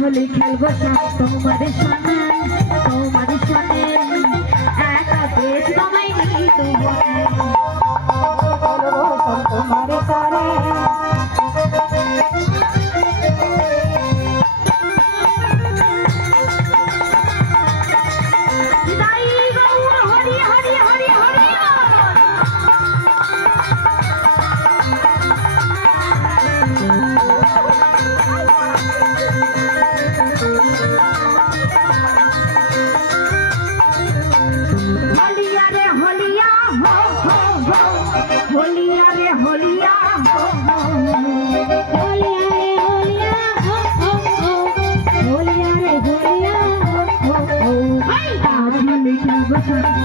হোলি খেলবো তোমার সনে তোমার সনে একা পেট তোমায় নিয়ে দেবো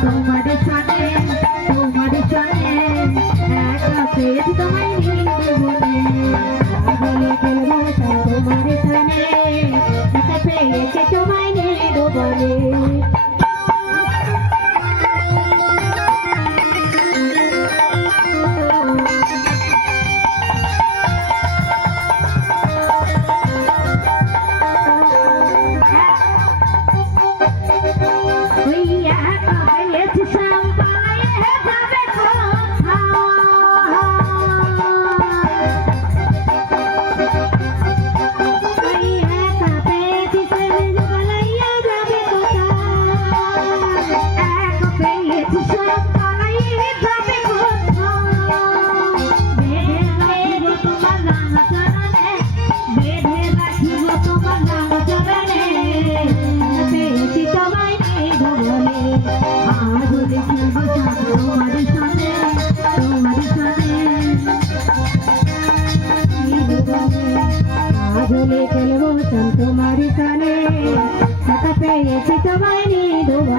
তোমার সনে তোমার সনে একা পেট তোমায় নিয়ে দেবো হোলি খেলবো তোমার সনে একা পেয়েছে তোমায় নিয়ে দেবো হোলি খেলবো তোমার সনে একা পেয়েছি তোমায় নিয়ে দেবো